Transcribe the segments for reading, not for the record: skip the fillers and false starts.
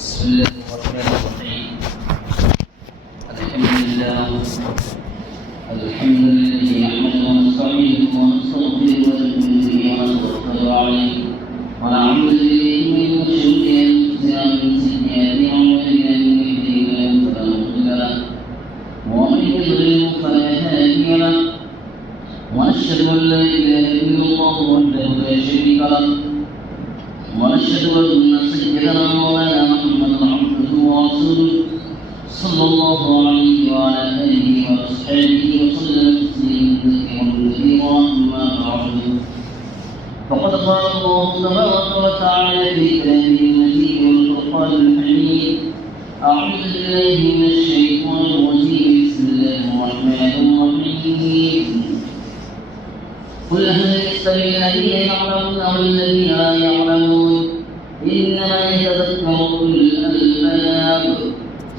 بسم الله الرحمن الرحيم. الحمد لله نحمده ونستعينه ونستغفره ونؤمن به ونتوكل عليه ونعوذ به من شرور انفسنا ومن سيئات اعمالنا من يهده الله فلا مضل له ومن يضلل فلا هادي له ونشهد ان لا اله الا الله وحده لا شريك له ونشهد أن سيدنا مولانا محمدا عبده ورسوله صلى الله عليه وعلى آله وأصحابه وسلم تسليما كثيرا أما بعد فقد قال الله تبارك وتعالى في كلامه المجيد والفرقان الحميد أعوذ بالله من الشيطان الرجيم بسم الله الرحمن الرحيم قل هل يستوي الذين يعلمون والذين لا يعلمون إنما يتذكر أولو الألباب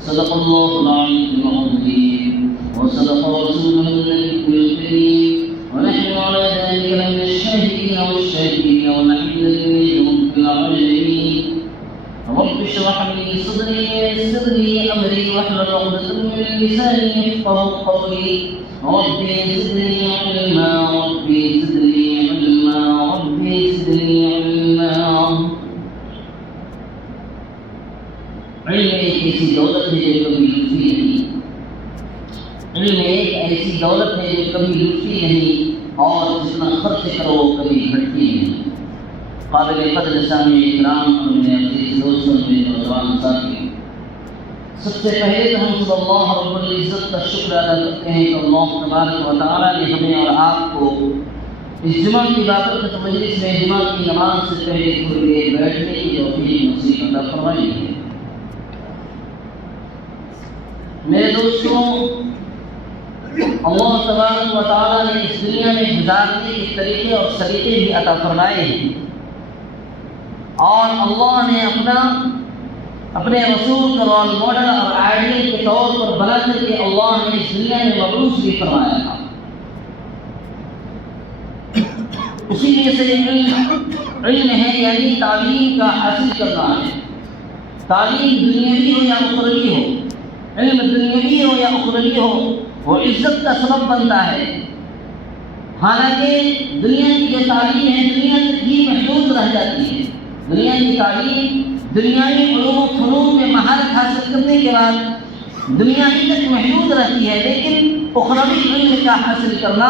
صدق الله العلي العظيم وصدق رسوله النبي الكريم ونحن على ذلك من الشاهدين والشاهدين ونحن نجزيهم بالعالمين رب اشرح لي صدري ويسر لي أمري واحلل عقدة من لساني يفقهوا قولي ربي زدني علما ربي زدني علما ربي زدني علما. علم ایک ایسی دولت ہے جو کبھی لٹتی نہیں. علم ایک ایسی دولت ہے جو کبھی لٹتی نہیں اور جتنا خرچ کرو کبھی گھٹتی نہیں. قابل قدر سامعین اکرام اور میرے عزیز دوستوں میرے نوجوان ساتھی، سب سے پہلے تو ہم سب اللہ رب العزت کا شکر ادا کرتے ہیں کہ اللہ تبارک و تعالیٰ نے ہمیں اور آپ کو اس جمعہ کی بابرکت مجلس میں جمعہ کی نماز سے پہلے تھوڑی دیر بیٹھنے کی توفیق نصیب عطا فرمائی ہے. میرے دوستوں، اللہ تبارک و تعالیٰ نے اس دنیا میں گزارنے کے طریقے اور سلیقے بھی عطا فرمائے ہیں اور اللہ نے اپنے رسول کا رول ماڈل اور آئیڈیل کے طور پر بنا کر کے اللہ نے اس دنیا میں مبعوث بھی فرمایا تھا. اسی لیے سے علم ہے یعنی تعلیم کا حاصل کرنا ہے. تعلیم دنیاوی ہو یا اخروی ہو، علم دنیاوی ہو یا اخروی ہو، وہ عزت کا سبب بنتا ہے. حالانکہ دنیا کی جو تعلیم ہے دنیا تک ہی محدود رہ جاتی ہے. دنیا کی تعلیم دنیاوی علوم و فنون میں مہارت حاصل کرنے کے بعد دنیا ہی تک محدود رہتی ہے، لیکن اخروی علم کا حاصل کرنا،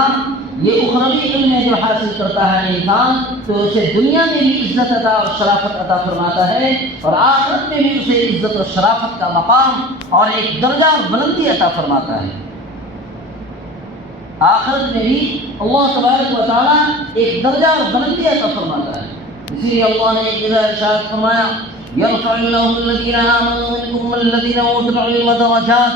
یہ اخروی علم جو حاصل کرتا ہے انسان تو اسے دنیا میں بھی عزت عطا اور شرافت عطا فرماتا ہے اور آخرت میں بھی اسے عزت اور شرافت کا مقام اور ایک درجہ اور بلندی عطا فرماتا ہے. آخرت میں بھی اللہ تبارک و تعالیٰ ایک درجہ اور بلندی عطا فرماتا ہے. اسی لیے اللہ نے ایک جگہ ارشاد فرمایا يرفع الله الذين آمنوا منكم والذين أوتوا العلم درجات.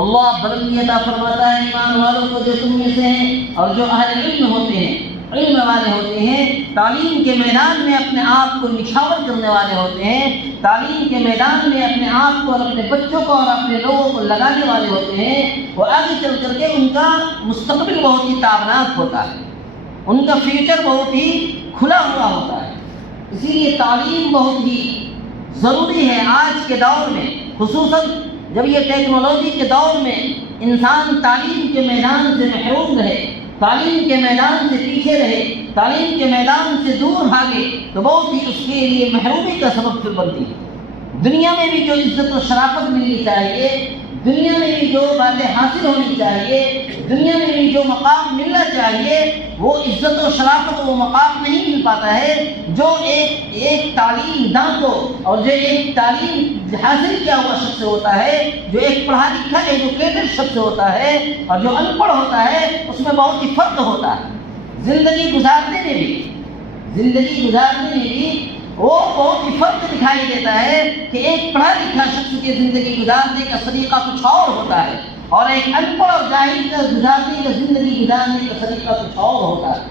اللہ بلندی عطا فرماتا ہے ایمان والوں کو جو تم میں سے ہیں اور جو اہل علم ہوتے ہیں، علم والے ہوتے ہیں، تعلیم کے میدان میں اپنے آپ کو نچھاور کرنے والے ہوتے ہیں، تعلیم کے میدان میں اپنے آپ کو اور اپنے بچوں کو اور اپنے لوگوں کو لگانے والے ہوتے ہیں. وہ آگے چل کر کے ان کا مستقبل بہت ہی تابناک ہوتا ہے، ان کا فیوچر بہت ہی کھلا ہوا ہوتا ہے. اسی لیے تعلیم بہت ہی ضروری ہے آج کے دور میں، خصوصاً جب یہ ٹیکنالوجی کے دور میں انسان تعلیم کے میدان سے محروم رہے، تعلیم کے میدان سے پیچھے رہے، تعلیم کے میدان سے دور بھاگے تو بہت ہی اس کے لیے محرومی کا سبب پھر بنتی ہے. دنیا میں بھی جو عزت و شرافت ملنی چاہیے، دنیا میں بھی جو باتیں حاصل ہونی چاہیے، دنیا میں بھی جو مقام ملنا چاہیے، وہ عزت و شرافت و مقام نہیں مل پاتا ہے جو ایک تعلیم داں کو اور جو ایک تعلیم حاصل کیا ہوا شخص ہوتا ہے، جو ایک پڑھا لکھا ایجوکیٹڈ شخص ہوتا ہے اور جو ان پڑھ ہوتا ہے، اس میں بہت ہی فرق ہوتا ہے. زندگی گزارنے میں بھی وہ بہت ہی فرق دکھائی دیتا ہے کہ ایک پڑھا لکھا شخص کی زندگی گزارنے کا طریقہ کچھ اور ہوتا ہے اور ایک ان پڑھ اور جاہل کا زندگی گزارنے کا طریقہ کچھ اور ہوتا ہے.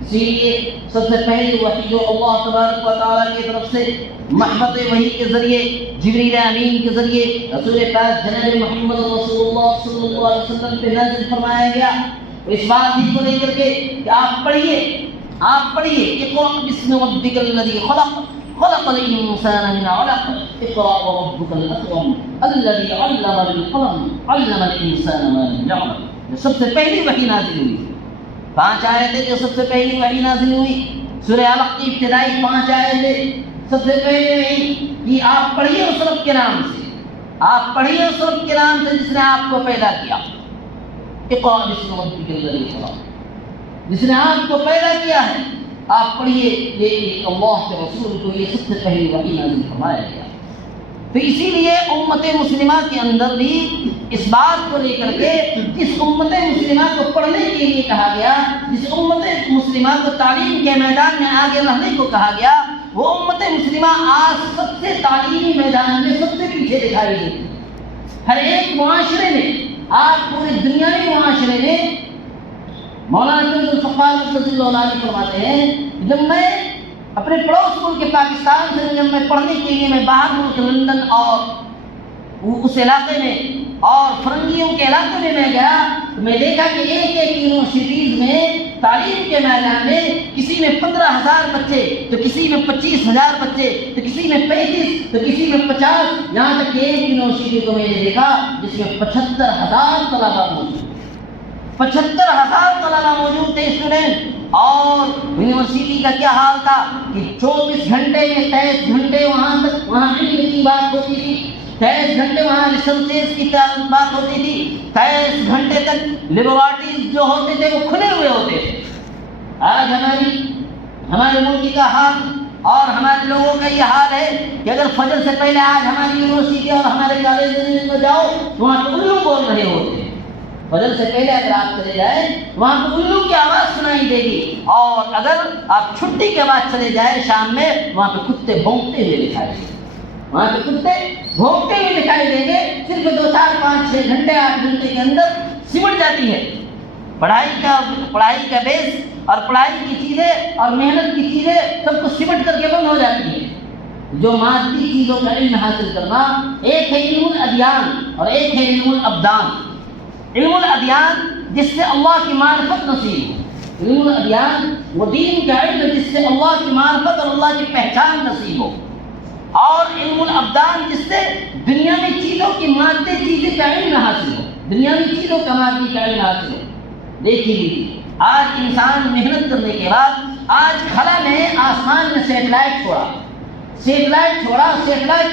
اسی لیے سب سے پہلی وحی جو اللہ تبارک و تعالیٰ کی طرف سے محبت وحی کے ذریعے جبریل امین کے ذریعے رسول پاک جناب محمد رسول اللہ صلی اللہ علیہ وسلم پہ نازل فرمایا گیا، اس بات ہی کو لے کر کے کہ آپ پڑھیے اقرأ بسم ربک الذی خلق خلق الانسان من علق اقرأ وربك الاکرم الذی علم بالقلم علم الانسان ما لم يعلم. جو سب سے پہلی وحی نازل ہوئی 5 آیتیں جو سب سے پہلی وحی نازل ہوئی سورہ علق کی ابتدائی 5 آیتیں. سب سے پہلے وحی کہ آپ پڑھیے اس رب کے نام سے، آپ پڑھیے اس رب کے نام سے جس نے آپ کو پیدا کیا. اقرأ باسم ربک الذی خلق، جس نے آپ کو پیدا کیا ہے آپ پڑھیے. یہ اللہ کے رسول کو یہ سب سے پہلی وحی نازل فرمایا گیا. تو اسی لیے امت مسلمہ کے اندر بھی اس بات کو لے کر کے جس امت مسلمہ کو پڑھنے کے لیے کہا گیا، جس امت مسلمہ کو تعلیم کے میدان میں آگے رہنے کو کہا گیا، وہ امت مسلمہ آج سب سے تعلیمی میدان میں سب سے پیچھے دکھائی گئی. ہر ایک معاشرے میں، آج پورے دنیاوی معاشرے میں مولانا ذوالفقار رضی اللہ عنہ فرماتے ہیں جب میں اپنے پڑوس ملک پاکستان سے جب میں پڑھنے کے لیے میں باہر ملک لندن اور اس علاقے میں اور فرنگیوں کے علاقے میں گیا تو میں دیکھا کہ ایک ایک یونیورسٹیز میں تعلیم کے میدان میں کسی میں 15,000 بچے تو کسی میں 25,000 بچے تو کسی میں 35 تو کسی میں 50، یہاں تک کہ ایک یونیورسٹی کو میں نے دیکھا جس میں 75,000 طلباء موجود، 75,000 طلباء موجود تھے اسٹوڈنٹ. اور یونیورسٹی کا کیا حال تھا کہ 24 گھنٹے میں 23 گھنٹے وہاں علم کی بات ہوتی تھی، 23 گھنٹے وہاں ریسرچز کی بات ہوتی تھی، 23 گھنٹے تک لیبارٹریز جو ہوتے تھے وہ کھلے ہوئے ہوتے تھے. آج ہمارے ملک کا حال اور ہمارے لوگوں کا یہ حال ہے کہ اگر فجر سے پہلے آج ہماری یونیورسٹی اور ہمارے کالج میں جاؤ تو وہاں پہ الو بول رہے ہوتے ہیں. فجر سے پہلے اگر آپ چلے جائیں وہاں پہ الو کی آواز سنائی دے گی، اور اگر آپ چھٹی کے بعد چلے جائیں شام میں وہاں پہ کتے بھونکتے ہوئے دکھائی دیں گے، وہاں پہ کتے بھونکتے ہوئے دکھائی دیں گے. صرف 2 4 5 6 گھنٹے 8 گھنٹے کے اندر سمٹ جاتی ہے پڑھائی کا بیس اور پڑھائی کی چیزیں اور محنت کی چیزیں سب کچھ سمٹ کر کے بند ہو جاتی ہیں. جو مادی چیزوں کا علم حاصل کرنا، ایک ہے علم الادیان اور ایک ہے علم الابدان. علم الادیان جس سے اللہ کی معرفت نصیب ہو، علم الادیان وہ دین کا علم جس سے اللہ کی معرفت اور اللہ کی پہچان نصیب ہو. اور علم الابدان جس سے دنیاوی چیزوں کی مادی چیزیں کا علم حاصل ہو، دنیاوی چیزوں کا مادی کا علم حاصل ہو. دیکھیے آج انسان محنت کرنے کے بعد آج خلا میں آسمان میں سیٹلائٹ چھوڑا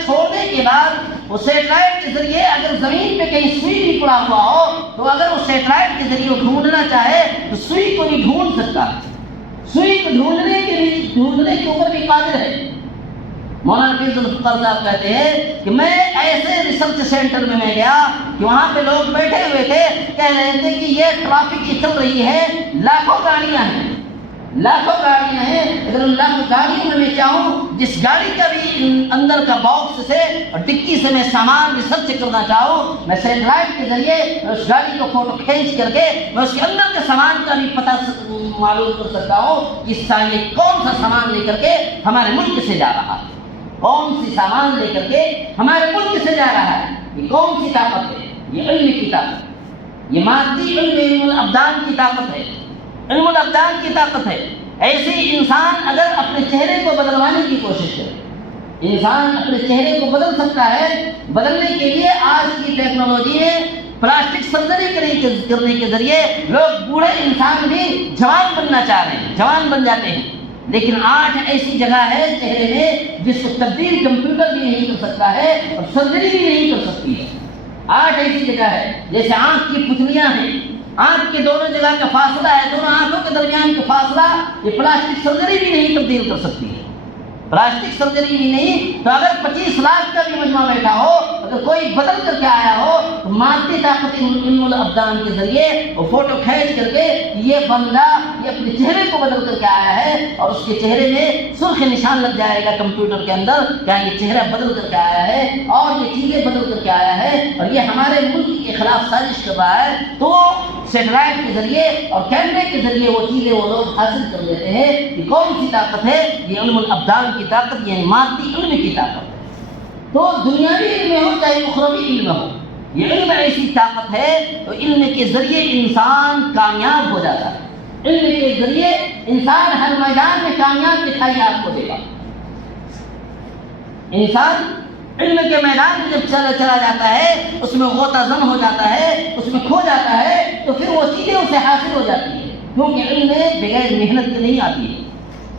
چھوڑنے کے بعد وہ سیٹلائٹ کے ذریعے اگر زمین پہ کہیں سوئی بھی پڑا ہوا ہو تو اگر وہ سیٹلائٹ کے ذریعے ڈھونڈنا چاہے تو سوئی کو نہیں ڈھونڈ سکتا. سوئی کو ڈھونڈنے کے اوپر بھی قادر ہے. مولانا ذوالفقار صاحب کہتے ہیں کہ میں ایسے ریسرچ سینٹر میں گیا کہ وہاں پہ لوگ بیٹھے ہوئے تھے کہہ رہے تھے کہ یہ ٹرافک چل رہی ہے، لاکھوں گاڑیاں ہیں اگر ان لاکھوں گاڑیوں میں میں چاہوں جس گاڑی کا بھی اندر کا باکس سے اور ڈکی سے میں سامان ریسرچ کرنا چاہوں، میں سیٹلائٹ کے ذریعے اس گاڑی کو فوٹو کھینچ کر کے میں اس کے اندر کے سامان کا بھی پتہ معلوم کر سکتا ہوں کہ یہ کون سا سامان لے کر کے ہمارے ملک سے جا رہا ہے، کون سی سامان لے کر کے ہمارے ملک سے جا رہا ہے. یہ کون سی طاقت ہے؟ یہ علم کی طاقت، یہ مادی علم الابدان کی طاقت ہے، علم الابدان کی طاقت ہے. ایسے انسان اگر اپنے چہرے کو بدلوانے کی کوشش کرے، انسان اپنے چہرے کو بدل سکتا ہے. بدلنے کے لیے آج کی ٹیکنالوجی میں پلاسٹک سرجری کرنے کے ذریعے لوگ بوڑھے انسان بھی جوان بننا چاہ رہے ہیں، جوان بن جاتے ہیں. لیکن آج ایسی جگہ ہے چہرے میں جس کو تبدیل کمپیوٹر بھی نہیں کر سکتا ہے اور سرجری بھی نہیں کر سکتی ہے. آج ایسی جگہ ہے جیسے آنکھ کی پتلیاں ہیں، آنکھ کے دونوں جگہ کا فاصلہ ہے، دونوں آنکھوں کے درمیان کا فاصلہ یہ پلاسٹک سرجری بھی نہیں تبدیل کر سکتی ہے. پلاسٹک سرجری بھی نہیں تو اگر 25 لاکھ کا بھی مجمع بیٹھا ہو، اگر کوئی بدل کر کے آیا ہو تو مادی طاقت علم الابدان کے ذریعے وہ فوٹو کھینچ کر کے یہ بندہ یہ اپنے چہرے کو بدل کر کے آیا ہے اور اس کے چہرے میں سرخ نشان لگ جائے گا کمپیوٹر کے اندر کہ یہ چہرہ بدل کر کے آیا ہے اور یہ چیزیں بدل کر کے آیا ہے اور یہ ہمارے ملک کے خلاف سازش کر رہا ہے. تو سیٹلائٹ کے ذریعے اور کیمرے کے ذریعے وہ چیزیں وہ لوگ حاصل کر لیتے ہیں. کہ کون سی طاقت ہے؟ یہ علم الابدان کی طاقت، یعنی مادی علم کی طاقت. تو دنیاوی علم ہو چاہے اخروی علم ہو، یہ علم ایسی طاقت ہے تو علم کے ذریعے انسان کامیاب ہو جاتا ہے. علم کے ذریعے انسان ہر میدان میں کامیاب دکھائی آپ کو دے گا. انسان علم کے میدان میں جب چلا جاتا ہے، اس میں غوطہ زن ہو جاتا ہے، اس میں کھو جاتا ہے، تو پھر وہ چیزیں اسے حاصل ہو جاتی ہے، کیونکہ علم بغیر محنت کے نہیں آتی ہے،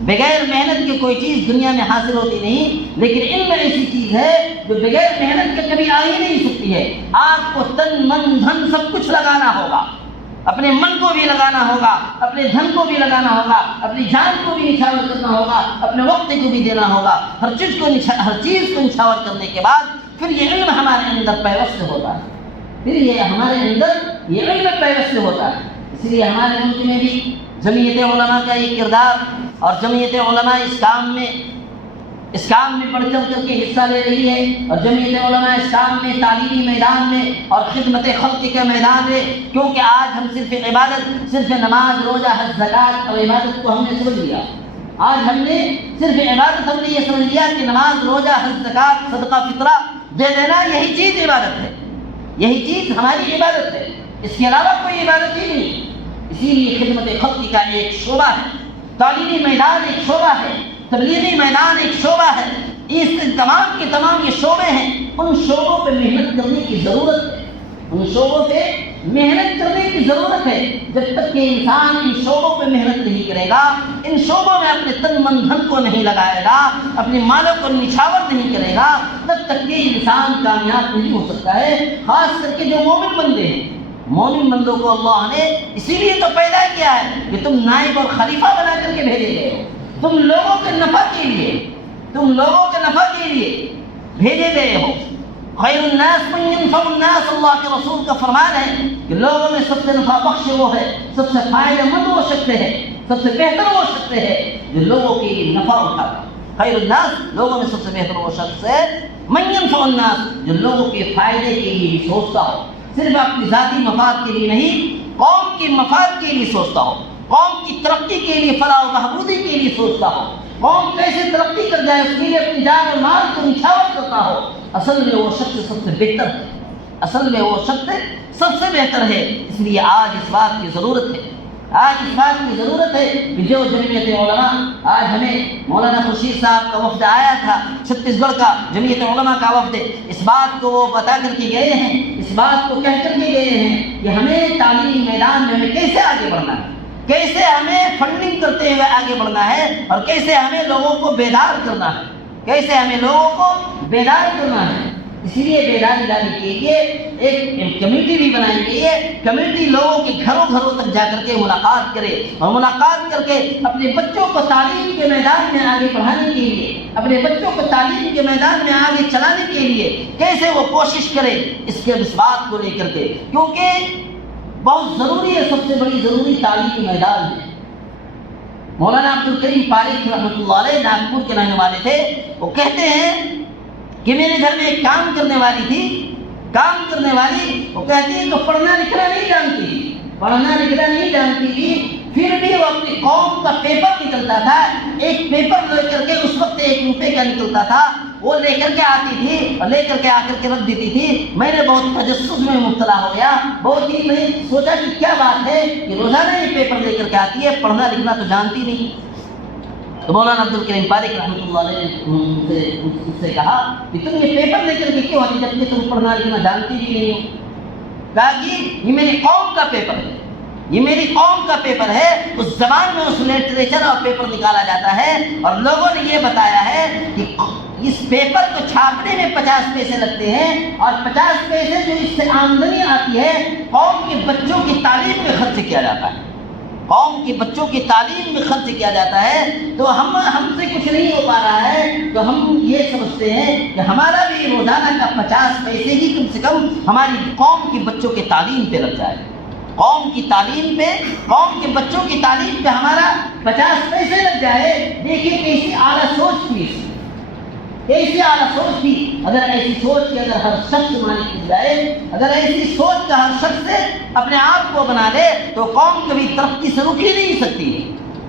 بغیر محنت کے کوئی چیز دنیا میں حاصل ہوتی نہیں، لیکن علم ایسی چیز ہے جو بغیر محنت کے کبھی آ ہی نہیں سکتی ہے۔ آپ کو تن من دھن سب کچھ لگانا ہوگا، اپنے من کو بھی لگانا ہوگا، اپنے دھن کو بھی لگانا ہوگا، اپنی جان کو بھی نچھاور کرنا ہوگا، اپنے وقت کو بھی دینا ہوگا، ہر چیز کو نچھاور کرنے کے بعد پھر یہ علم ہمارے اندر پیوست ہوتا ہے، پھر یہ ہمارے اندر یہ علم پیوست ہوتا ہے۔ اس لیے ہمارے ملک میں بھی جمعیت علماء کا یہ کردار، اور جمعیت علماء اس کام میں بڑھ چڑھ کر کے حصہ لے رہی ہے، اور جمعیت علماء اس کام میں تعلیمی میدان میں اور خدمت خلق کے میدان میں، کیونکہ آج ہم صرف عبادت، صرف نماز روزہ حج زکوٰۃ اور عبادت کو ہم نے سمجھ لیا۔ آج ہم نے صرف عبادت ہم نے یہ سمجھ لیا کہ نماز روزہ حج زکوٰۃ صدقہ فطرہ دے دینا یہی چیز عبادت ہے، یہی چیز ہماری عبادت ہے، اس کے علاوہ کوئی عبادت ہی نہیں۔ اسی لیے خدمت خلق کا ایک شعبہ ہے، تعلیمی میدان ایک شعبہ ہے، تبلیغی میدان ایک شعبہ ہے، اس تمام کے تمام یہ شعبے ہیں، ان شعبوں پہ محنت کرنے کی ضرورت ہے، ان شعبوں پہ محنت کرنے کی ضرورت ہے۔ جب تک کہ انسان ان شعبوں پہ محنت نہیں کرے گا، ان شعبوں میں اپنے تن من دھن کو نہیں لگائے گا، اپنے مالوں کو نچھاور نہیں کرے گا، تب تک کہ انسان کامیاب نہیں ہو سکتا ہے۔ خاص کر کے جو مومن بندے ہیں، مومن بندوں کو اللہ نے اسی لیے تو پیدا کیا ہے کہ تم نائب اور خلیفہ بنا کر کے بھیجے گئے ہو، تم لوگوں کے نفع کے لیے، تم لوگوں کے نفع کے لیے بھیجے گئے ہو۔ خیر الناس من ينفع الناس، اللہ کے رسول کا فرمان ہے کہ لوگوں میں سب سے نفع بخش وہ ہے، سب سے فائدہ مند وہ شخص ہے، سب سے بہتر وہ شخص ہے جو لوگوں کی نفع اٹھاتا ہے۔ خیر الناس، لوگوں میں سب سے بہتر وہ شخص ہے من ينفع الناس، جو لوگوں کے فائدے کے لیے سوچتا ہو، صرف اپنی ذاتی مفاد کے لیے نہیں، قوم کی مفاد کے لیے سوچتا ہو، قوم کی ترقی کے لیے، فلاح و بہبودی کے لیے سوچتا ہو، قوم کیسے ترقی کر جائے اس کے لیے اپنی جان اور مال کو نچھاور کرتا ہو، اصل میں وہ شخص سب سے بہتر ہے، اصل میں وہ شخص سب سے بہتر ہے۔ اس لیے آج اس بات کی ضرورت ہے، آج اس بات کی ضرورت ہے کہ جو جمعیت علماء، آج ہمیں مولانا خورشید صاحب کا وفد آیا تھا، چھتیس گڑھ کا جمعیت علماء کا وفد، اس بات کو وہ بتا کر کے گئے ہیں، اس بات کو کہہ کر کے گئے ہیں کہ ہمیں تعلیمی میدان میں ہمیں کیسے آگے بڑھنا ہے، کیسے ہمیں فنڈنگ کرتے ہوئے آگے بڑھنا ہے، اور کیسے ہمیں لوگوں کو بیدار کرنا ہے، کیسے ہمیں لوگوں کو بیدار کرنا ہے۔ اسی لیے بیداری لانے کے لیے ایک کمیٹی بھی بنائی گئی ہے، کمیٹی لوگوں کے گھروں تک جا کر کے ملاقات کرے، اور ملاقات کر کے اپنے بچوں کو تعلیم کے میدان میں آگے بڑھانے کے لیے، اپنے بچوں کو تعلیم کے میدان میں آگے چلانے کے لیے کیسے وہ کوشش کرے، اس کے اس بات کو لے کر کے، کیونکہ بہت ضروری ہے، سب سے بڑی ضروری تعلیمی میدان ہے۔ مولانا عبد الکریم پاریکھ رحمۃ اللہ علیہ ناگپور کے رہنے والے تھے، وہ کہتے ہیں کہ میرے گھر میں ایک کام کرنے والی تھی، کام کرنے والی وہ کہتی ہے کہ پڑھنا لکھنا نہیں جانتی، پڑھنا لکھنا نہیں جانتی تھی، پھر بھی وہ اپنی قوم کا پیپر نکلتا تھا، ایک پیپر لے کر کے، اس وقت 1 روپے کا نکلتا تھا، وہ لے کر کے آتی تھی اور لے کر کے آ کر کے رکھ دیتی تھی۔ میں نے بہت تجسس میں مبتلا ہو گیا، بہت ہی میں سوچا کہ کیا بات ہے کہ روزانہ یہ پیپر لے کر کے آتی ہے، پڑھنا لکھنا تو جانتی نہیں۔ تو مولانا عبد الکریم پاریکھ رحمۃ اللہ علیہ نے اس سے کہا کہ تم یہ پیپر لے کر کے کیوں آتی جبکہ تم پڑھنا لکھنا جانتی بھی نہیں ہو؟ کہا کہ یہ میری قوم کا پیپر ہے، یہ میری قوم کا پیپر ہے، اس زبان میں اس لٹریچر اور پیپر نکالا جاتا ہے، اور لوگوں نے یہ بتایا ہے کہ اس پیپر کو چھاپنے میں 50 پیسے لگتے ہیں، اور 50 پیسے جو اس سے آمدنی آتی ہے قوم کے بچوں کی تعلیم میں خرچ کیا جاتا ہے، قوم کے بچوں کی تعلیم میں خرچ کیا جاتا ہے۔ تو ہم سے کچھ نہیں ہو پا رہا ہے، تو ہم یہ سمجھتے ہیں کہ ہمارا بھی روزانہ کا 50 پیسے ہی کم سے کم ہماری قوم کے بچوں کے تعلیم پہ لگ جائے، قوم کی تعلیم پہ، قوم کے بچوں کی تعلیم پہ ہمارا 50 پیسے لگ جائے۔ دیکھیے کیسی اعلیٰ سوچ تھی، کیسی اعلیٰ سوچ تھی۔ اگر ایسی سوچ کی اگر ہر شخص مالک بن جائے، اگر ایسی سوچ کا ہر شخص اپنے آپ کو بنا لے، تو قوم کبھی ترقی سے رک ہی نہیں سکتی،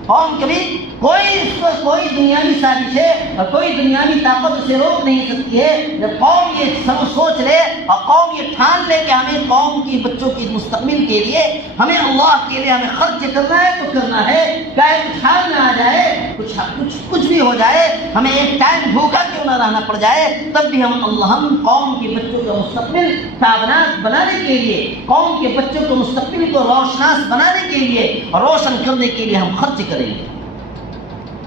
قوم کبھی کوئی اس کو کوئی دنیاوی سازش ہے اور کوئی دنیاوی طاقت اسے روک نہیں سکتی ہے. جب قوم یہ سوچ لے اور قوم یہ ٹھان لے کہ ہمیں قوم کی بچوں کی مستقبل کے لیے ہمیں اللہ کے لیے ہمیں خرچ کرنا ہے تو کرنا ہے، چاہے کچھ حال نہ آ جائے، کچھ بھی ہو جائے، ہمیں ایک ٹائم بھوکا کیوں نہ رہنا پڑ جائے، تب بھی ہم قوم کے بچوں کا مستقبل تابناک بنانے کے لیے، قوم کے بچوں کو مستقبل کو روشناس بنانے کے لیے اور روشن کرنے کے لیے ہم خرچ کریں گے.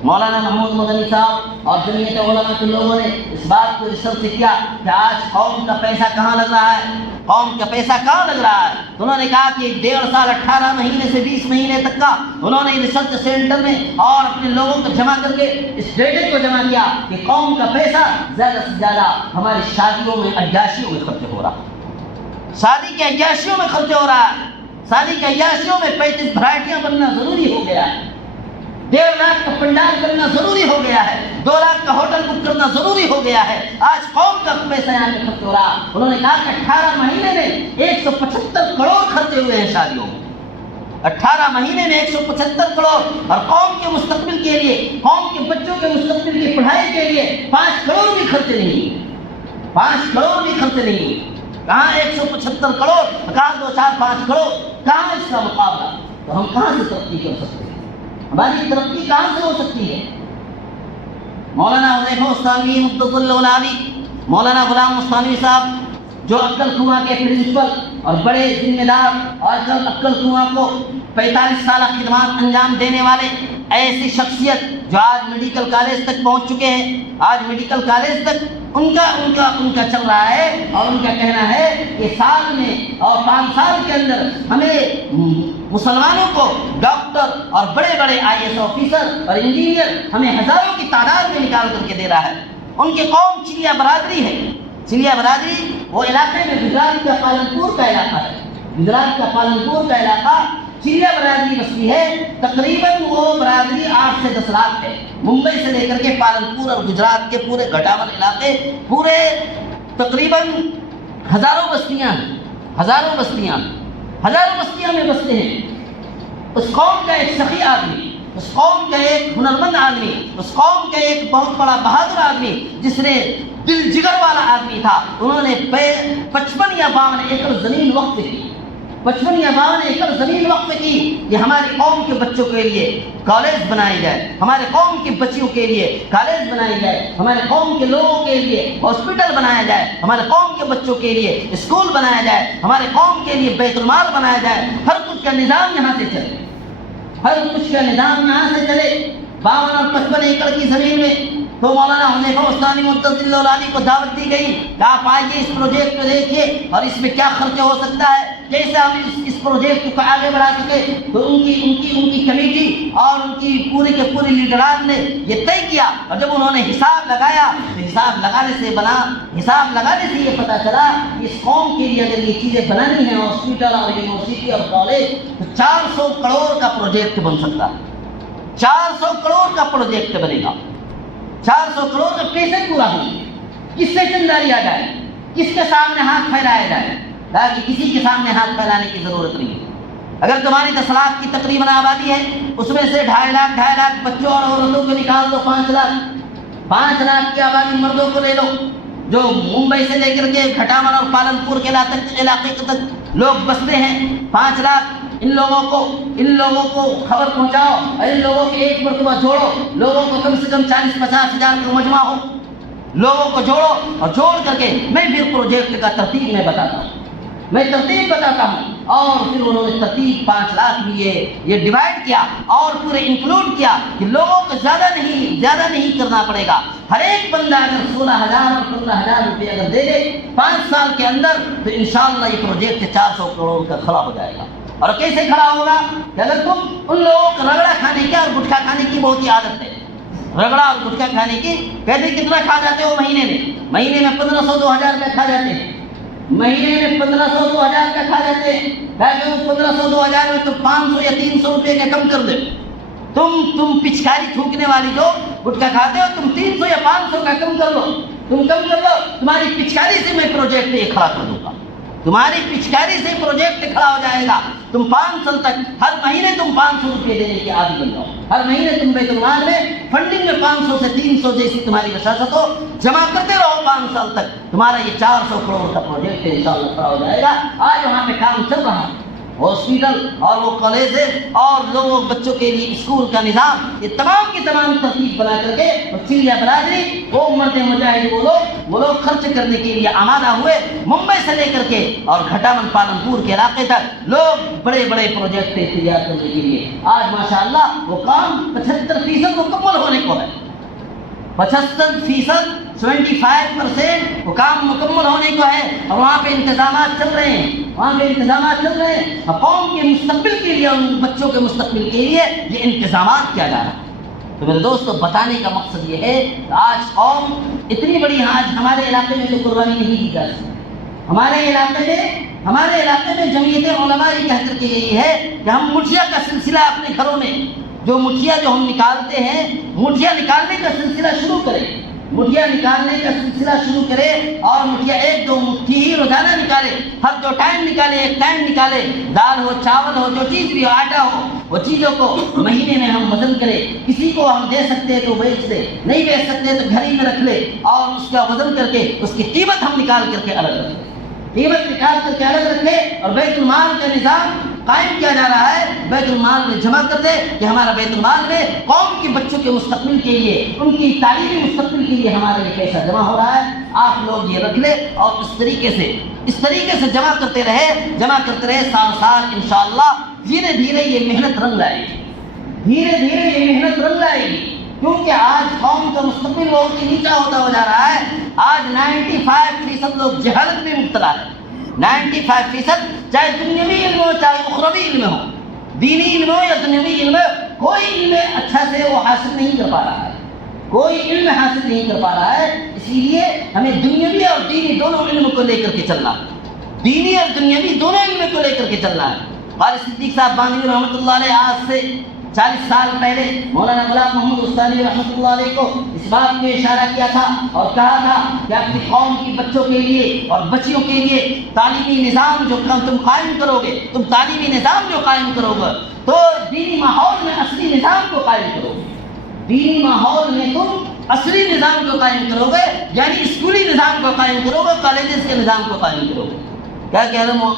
مولانا محمود مدنی صاحب اور جمعیت علماء کے لوگوں نے اس بات کو ریسرچ کیا کہ آج قوم کا پیسہ کہاں لگ رہا ہے، قوم کا پیسہ کہاں لگ رہا ہے. تو انہوں نے کہا کہ 1.5 سال 18 مہینے سے 20 مہینے تک کا انہوں نے ریسرچ سینٹر میں اور اپنے لوگوں کو جمع کر کے اس ڈیٹے کو جمع کیا کہ قوم کا پیسہ زیادہ سے زیادہ ہماری شادیوں میں عیاشیوں میں خرچ ہو رہا ہے، شادی کے عیاشیوں میں خرچ ہو رہا ہے، شادی کے عیاشیوں میں 35 ورائٹیاں بننا ضروری ہو گیا ہے، 1.5 لاکھ کا پنڈال کرنا ضروری ہو گیا ہے، 2 لاکھ کا ہوٹل بک کرنا ضروری ہو گیا ہے. آج قوم کا پیسہ یہاں میں خرچ ہو رہا. انہوں نے کہا کہ 18 مہینے میں 175 کروڑ خرچے ہوئے ہیں شادیوں میں. 18 مہینے میں 175 کروڑ اور قوم کے مستقبل کے لیے، قوم کے بچوں کے مستقبل کی پڑھائی کے لیے 5 کروڑ بھی خرچ نہیں، 5 کروڑ بھی خرچ نہیں. کہاں 175 کروڑ، کہاں 2 4 5 کروڑ، کہاں اس کا مقابلہ؟ تو ہم کہاں سے ترقی کر سکتے ہیں؟ ہماری ترقی کہاں سے ہو سکتی ہے؟ مولانا حذیفہ الثانوی مقدس اللہ العالی، مولانا غلام مستانوی صاحب جو عقل کنواں کے پرنسپل اور بڑے ذمہ دار اور عقل کنواں کو 45 سالہ خدمات انجام دینے والے ایسی شخصیت جو آج میڈیکل کالج تک پہنچ چکے ہیں، آج میڈیکل کالج تک ان کا چل رہا ہے اور ان کا کہنا ہے کہ سال میں اور 5 سال کے اندر ہمیں مسلمانوں کو ڈاکٹر اور بڑے بڑے IAS آفیسر اور انجینئر ہمیں ہزاروں کی تعداد میں نکال کر کے دے رہا ہے. ان کی قوم چلیا برادری ہے. چلیا برادری وہ علاقے میں گجرات کا پالنپور کا علاقہ ہے، گجرات کا پالنپور کا علاقہ چلیا برادری بستی ہے. تقریباً وہ برادری 8 سے 10 لاکھ ہے. ممبئی سے لے کر کے پالنپور اور گجرات کے پورے گھٹاور علاقے پورے تقریباً ہزاروں بستیاں میں بستے ہیں. اس قوم کا ایک سخی آدمی، اس قوم کا ایک ہنرمند آدمی، اس قوم کا ایک بہت بڑا بہادر آدمی جس نے دل جگر والا آدمی تھا، انہوں نے 55 یا 52 ایکڑ زمین وقف کی، 55 یا 52 ایکڑ زمین وقف کی کہ ہماری قوم کے بچوں کے لیے کالج بنائی جائے، ہمارے قوم کی بچیوں کے لیے کالج بنائی جائے، ہمارے قوم کے لوگوں کے لیے ہاسپٹل بنایا جائے، ہمارے قوم کے بچوں کے لیے اسکول بنایا جائے، ہمارے قوم کے لیے بیت المال بنایا جائے. ہر کچھ کا نظام یہاں سے چلے، ہر کچھ کا نظام یہاں سے چلے. 52 اور 55 ایکڑ کی زمین میں تو مولانا حذیفہ الثانوی مقدس اللہ العالی کو دعوت دی گئی کہ آپ آئیے اس پروجیکٹ کو دیکھیے اور اس میں کیا خرچ ہو سکتا ہے، کیسے ہم اس پروجیکٹ کو آگے بڑھا سکے. تو ان کی کمیٹی اور ان کی پورے کے پورے لیڈران نے یہ طے کیا اور جب انہوں نے حساب لگایا تو حساب لگانے سے یہ پتہ چلا کہ اس قوم کے لیے اگر یہ چیزیں بنانی ہیں، ہاسپٹل اور یونیورسٹی اور کالج، تو 400 کروڑ کا پروجیکٹ بن سکتا ہے. 400 کروڑ کا پروجیکٹ بنے گا. 400 کروڑ کا کیسے پورا ہو، کس سے چندہ لیا جائے، کس کے سامنے ہاتھ پھیلایا جائے؟ تاکہ کسی کے سامنے ہاتھ پھیلانے کی ضرورت نہیں ہے. اگر تمہاری 10 لاکھ کی تقریباً آبادی ہے، اس میں سے 2.5 لاکھ بچوں اور عورتوں کو نکال دو. 5 لاکھ کی آبادی مردوں کو لے لو جو ممبئی سے لے کر کے گھٹاور اور پالنپور کے علاقے تک لوگ بستے ہیں. 5 لاکھ ان لوگوں کو خبر پہنچاؤ اور ان لوگوں کے ایک مرتبہ جوڑو. لوگوں کو کم سے کم 40-50 ہزار کا مجمع ہو، لوگوں کو جوڑو اور جوڑ کر کے میں پھر پروجیکٹ کا ترتیب میں بتاتا ہوں. اور پھر انہوں نے ترتیب 5 لاکھ بھی یہ ڈیوائڈ کیا اور پورے انکلوڈ کیا کہ لوگوں کو زیادہ نہیں کرنا پڑے گا. ہر ایک بندہ اگر 16,000 اور 15,000 روپے اگر دے دے 5 سال کے اندر تو انشاءاللہ یہ پروجیکٹ 400 کروڑ کا کھڑا ہو جائے گا. اور کیسے کھڑا ہوگا کہ اگر تم ان لوگوں کو رگڑا کھانے کی اور گٹکا کھانے کی بہت ہی عادت ہے، رگڑا اور گٹکا کھانے کی، کہتے کتنا کھا جاتے ہو مہینے میں 1500-2000 کا کھا جاتے ہیں. مہینے میں 1500-2000 کا کھا جاتے ہیں. 1500-2000 میں تو 500 یا 300 روپے کا کم کر دے. تم پچکاری تھوکنے والی جو گٹکا کھاتے ہو، تم 300 یا 500 کا کم کر لو. تمہاری پچکاری سے میں پروجیکٹ یہ کھڑا کر دوں گا. تمہاری پچکاری سے پروجیکٹ کھڑا ہو جائے گا. تم 5 سال تک ہر مہینے تم 500 روپئے دینے کے عادی بن جاؤ. ہر مہینے تم بیت المال میں فنڈنگ میں 500 سے 300 جیسی تمہاری وساطت ہو, جمع کرتے رہو 5 سال تک. تمہارا یہ 400 کروڑ کا پروجیکٹ انشاءاللہ کھڑا ہو جائے گا. آج وہاں پہ کام چل رہا ہے. ہاسپٹل اور وہ کالج اور لوگوں بچوں کے لیے اسکول کا نظام, یہ تمام کی تمام ترتیب بنا کر کے چلیا برادری وہ مرد مجاہد وہ لوگ خرچ کرنے کے لیے آمادہ ہوئے. ممبئی سے لے کر کے اور گھٹامن پالنپور کے علاقے تک لوگ بڑے بڑے پروجیکٹ تیار کرنے کے لیے آج ماشاءاللہ وہ کام 75% مکمل ہونے کو ہے. 75%, 75% وہ کام مکمل ہونے کو ہے. اور وہاں پہ انتظامات چل رہے ہیں, قوم کے مستقبل کے لیے, ان بچوں کے مستقبل کے لیے یہ انتظامات کیا جا رہا ہے. تو میرے دوستو بتانے کا مقصد یہ ہے کہ آج قوم اتنی بڑی, آج ہمارے علاقے میں جو قربانی نہیں کی جا سکتی. ہمارے علاقے میں جمعیت علماء یہ کہہ کر کے گئی ہے کہ ہم مٹھیا کا سلسلہ اپنے گھروں میں جو مٹھیا جو ہم نکالتے ہیں, مٹھیا نکالنے کا سلسلہ شروع کریں. مٹھیا نکالنے کا سلسلہ شروع کرے اور مٹھیا 1-2 مٹھی ہی روزانہ نکالے. ہر 2 ٹائم نکالے, 1 ٹائم نکالے. دال ہو, چاول ہو, جو چیز بھی ہو, آٹا ہو, وہ چیزوں کو مہینے میں ہم وزن کرے. کسی کو ہم دے سکتے ہیں تو بیچ دے, نہیں بیچ سکتے تو گھر ہی میں رکھ لے, اور اس کا وزن کر کے اس کی قیمت ہم نکال کر کے الگ رکھیں. قیمت نکال کر کے الگ رکھے اور بیت المال کا نظام قائم کیا جا رہا ہے. بیت المال میں جمع کر دے کہ ہمارا بیت المال میں قوم کے بچوں کے مستقبل کے لیے, ان کی تعلیمی مستقبل کے لیے ہمارے لیے پیسہ جمع ہو رہا ہے. آپ لوگ یہ رکھ لے اور اس طریقے سے جمع کرتے رہے سال انشاءاللہ. دھیرے دھیرے یہ محنت رنگ لائے گی, کیونکہ آج قوم کا مستقبل بہت ہی نیچا ہوتا ہو جا رہا ہے. آج 95% لوگ جہالت میں مبتلا ہے. 95%, چاہے دنیاوی علم ہو چاہے اخروی علم ہو, دینی علم ہو یا دنیاوی علم ہو, کوئی علم اچھا سے وہ حاصل نہیں کر پا رہا ہے. اسی لیے ہمیں دنیاوی اور دینی دونوں علم کو لے کر کے چلنا ہے. قاری صدیق صاحب باندھی رحمۃ اللہ علیہ آج سے 40 سال پہلے مولانا غلام محمد عثمانی رحمۃ اللہ علیہ کو اس بات میں اشارہ کیا تھا اور کہا تھا کہ اپنی قوم کی بچوں کے لیے اور بچیوں کے لیے تعلیمی نظام جو تم قائم کرو گے, تعلیمی نظام جو قائم کرو گے تو دینی ماحول میں اصلی نظام کو قائم کرو گے. دینی ماحول میں تم اصلی نظام کو قائم کرو گے, یعنی اسکولی نظام کو قائم کرو گے, کالجز کے نظام کو قائم کرو گے. کیا کہہ رہے ہوں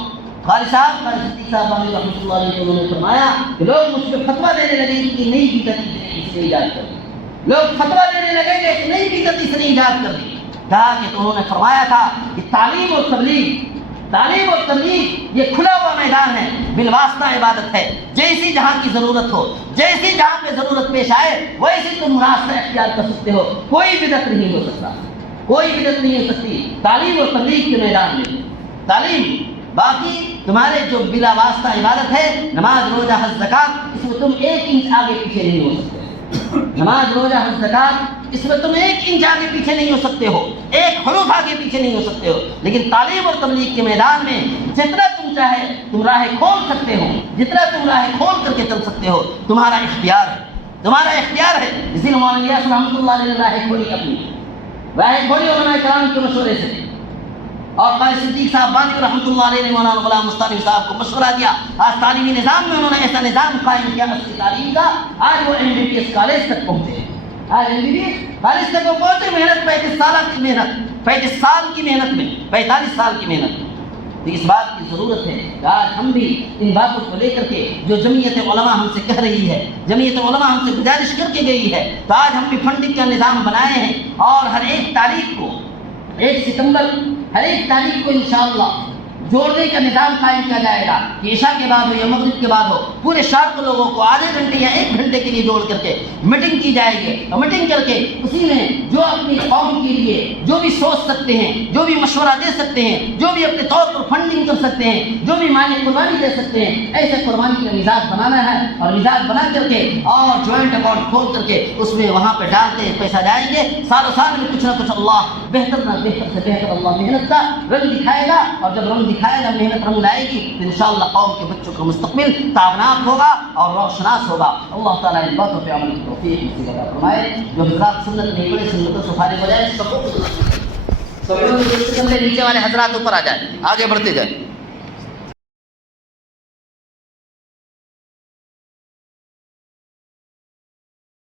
قاری صدیق صاحب رحمۃ اللہ علیہ کو فرمایا کہ لوگ مجھ پہ فتویٰ دینے لگے کہ نئی بدعت اس نے ایجاد کر دی. لوگ فتویٰ دینے لگے کہ نئی بدعت اس نے ایجاد کر دی. کہا کہ انہوں نے فرمایا تھا کہ تعلیم اور تبلیغ یہ کھلا ہوا میدان ہے, بالواسطہ عبادت ہے. جیسی جہاں کی ضرورت ہو, جیسی جہاں پہ ضرورت پیش آئے ویسے تم راستہ اختیار کر سکتے ہو. کوئی بدعت نہیں ہو سکتی تعلیم اور تبلیغ کے میدان میں. تعلیم باقی تمہارے جو بلا واسطہ عبادت ہے, نماز روزہ حج زکات, اس میں تم 1 انچ آگے پیچھے نہیں ہو سکتے. نماز روزہ حج زکات اس میں تم 1 انچ آگے پیچھے نہیں ہو سکتے ہو, 1 حرف آگے پیچھے نہیں ہو سکتے ہو. لیکن تعلیم اور تبلیغ کے میدان میں جتنا تم چاہے تم راہیں کھول سکتے ہو, جتنا تم راہیں کھول کر کے چل سکتے ہو. تمہارا اختیار ہے. اسی لیے مولانا الیاس رحمۃ اللہ علیہ راہیں کھولی علماء کرام کے مشورے سے, اور قاری صدیق صاحب باندھی رحمۃ اللہ علیہ نے مولانا غلام مصطفی صاحب کو مشورہ دیا. آج تعلیمی نظام میں انہوں نے ایسا نظام قائم کیا اصلی تعلیم کا. آج وہ MBBS کالج تک پہنچے. محنت 35 سال کی محنت میں 45 سال کی محنت. تو اس بات کی ضرورت ہے کہ آج ہم بھی ان باتوں کو لے کر کے جو جمعیت علماء ہم سے کہہ رہی ہے, جمعیت علماء ہم سے گزارش کر کے گئی ہے, تو آج ہم بھی فنڈنگ کا نظام بنائے ہیں. اور ہر 1 تاریخ کو 1 ستمبر ہر 1 تاریخ کو انشاءاللہ جوڑنے کا نظام قائم کیا جائے گا. کہ عشاء کے بعد ہو یا مغرب کے بعد ہو, پورے شہر کو لوگوں کو آدھے گھنٹے یا 1 گھنٹے کے لیے جوڑ کر کے میٹنگ کی جائے گی. اور میٹنگ کر کے اسی میں جو اپنی قوم کے لیے جو بھی سوچ سکتے ہیں, جو بھی مشورہ دے سکتے ہیں, جو بھی اپنے طور پر فنڈنگ کر سکتے ہیں, جو بھی مالی قربانی دے سکتے ہیں, ایسے قربانی کا مزاج بنانا ہے. اور مزاج بنا کر کے اور جوائنٹ اکاؤنٹ کھول کر کے اس میں وہاں پہ ڈالتے ہیں, پیسہ جائیں گے. سالوں سال میں کچھ نہ کچھ اللہ بہتر سے بہتر اللہ محنت کا رنگ دکھائے گا. اور جب رنگ دکھائے گا, محنت رنگ لائے گی, تو انشاءاللہ قوم کے بچوں کا مستقبل تابناک ہوگا اور روشناس ہوگا. اللہ تعالیٰ ان باتوں پہ عمل کی توفیق نصیب عطا فرمائے. جو حضرات سنت نہیں پڑے, سنتوں سے فارغ ہو جائے, سب کو نیچے والے حضرات اوپر آ جائیں, آگے بڑھتے جائیں.